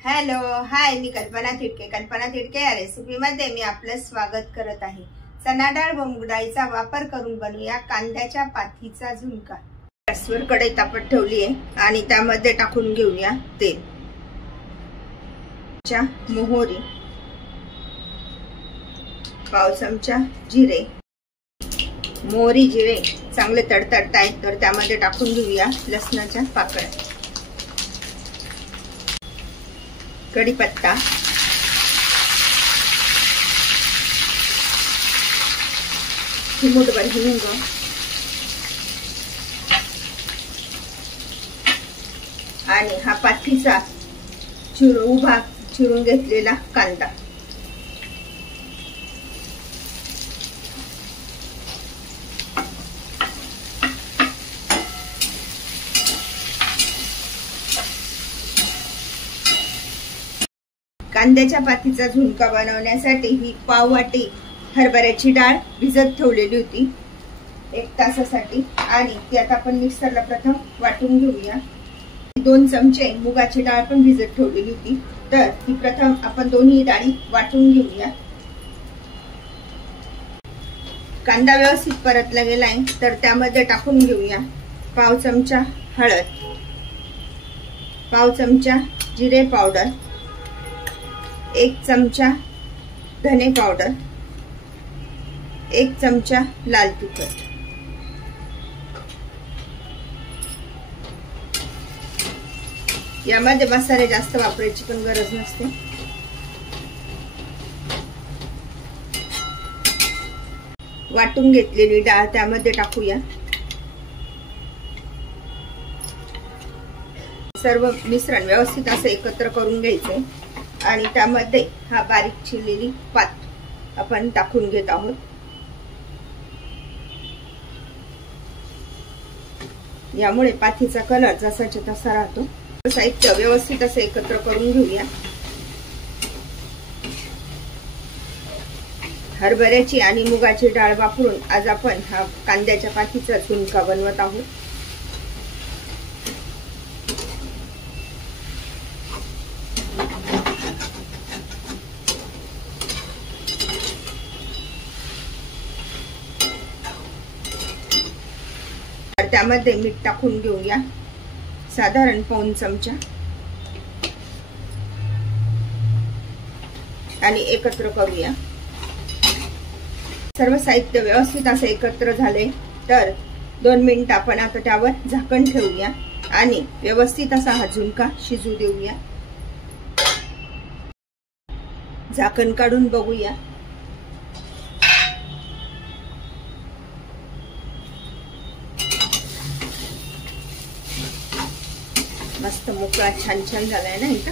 Hello hi, मी कल्पना तिडके. कल्पना तिडके या रेसिपीमध्ये मी आपलं स्वागत करत आहे. चना डाळ व मूग डाळीचा वापर करून बनवूया कांद्याच्या पाथीचा झुणका. गॅसवर कढई तापत ठेवली आहे आणि त्यामध्ये टाकून घेऊया तेल, मोहरी, पाव चमचा जिरे. मोहरी जिरे चांगले तडतडतायत तर त्यामध्ये टाकून घेऊया लसणाच्या पाकळ्या, कढीपत्ता, चिमूटभर हिंग आणि हा पाथीचा उभा चिरून घेतलेला कांदा. कांद्याच्या पाथीचा झुणका बनवण्यासाठी ही पाव वाटी हरभऱ्याची डाळ भिजत ठेवलेली होती 1 तासासाठी आणि ती आता आपण मिक्सरला प्रथम वाटून घेऊया. 2 चमचे मुगाची डाळ पण भिजत ठेवलेली होती, तर ती प्रथम आपण दोन्ही डाळी वाटून घेऊया. कांदा व्यवस्थित परतला गेलाय तर त्यामध्ये टाकून घेऊया पाव चमचा हळद, पाव चमचा जिरे पावडर, 1 चमचा धने पावडर, 1 चमचा लाल तिखट. यामध्ये मसाले जास्त वापरायची पण गरज नसते. वाटून घेतलेली डाळ त्यामध्ये टाकूया. सर्व मिश्रण व्यवस्थित असं एकत्र करून घ्यायचंय आणि त्यामध्ये हा बारीक चिरलेली पात आपण टाकून घेत आहोत. यामुळे पाथीचा कलर जसाच्या तसा राहतो. साहित्य व्यवस्थित असं एकत्र करून घेऊया. हरभऱ्याची आणि मुगाची डाळ वापरून आज आपण हा कांद्याच्या पाथीचा झुणका बनवत आहोत. त्यामध्ये मीठ टाकून घेऊया साधारण पाऊण चमचा आणि एकत्र करूया. सर्व साहित्य व्यवस्थित असं एकत्र झाले तर 2 मिनिट आपण आता त्यावर झाकण ठेवूया आणि व्यवस्थित असा हा झुणका शिजू देऊया. झाकण काढून बघूया. मस्त मोकळा छान छान झालाय ना इथं.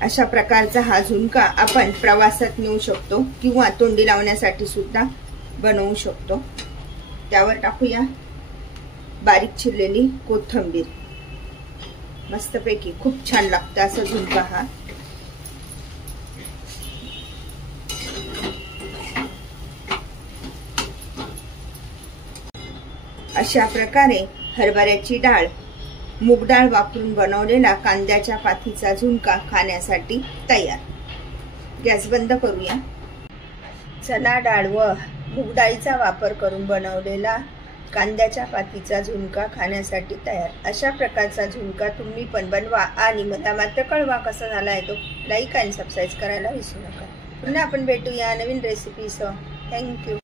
अशा प्रकारचा हा झुणका आपण प्रवासात नेऊ शकतो किंवा तोंडी लावण्यासाठी सुद्धा बनवू शकतो. त्यावर टाकूया बारीक चिरलेली कोथिंबीर. मस्तपैकी खूप छान लागतं असं झुणका हा. अशा प्रकारे हरभऱ्याची डाळ, मूग डाळ वापरून बनवलेला कांद्याच्या पाथीचा झुणका खाण्यासाठी तयार. गॅस बंद करूया. चना डाळ व मूग डाळीचा वापर करून बनवलेला कांद्याच्या पाथीचा झुणका खाण्यासाठी तयार. अशा प्रकारचा झुणका तुम्ही पण बनवा आणि मला मात्र कळवा कसा झाला आहे तो. लाईक आणि सबस्क्राईब करायला विसरू नका. पुन्हा आपण भेटूया नवीन रेसिपीसह. थँक्यू.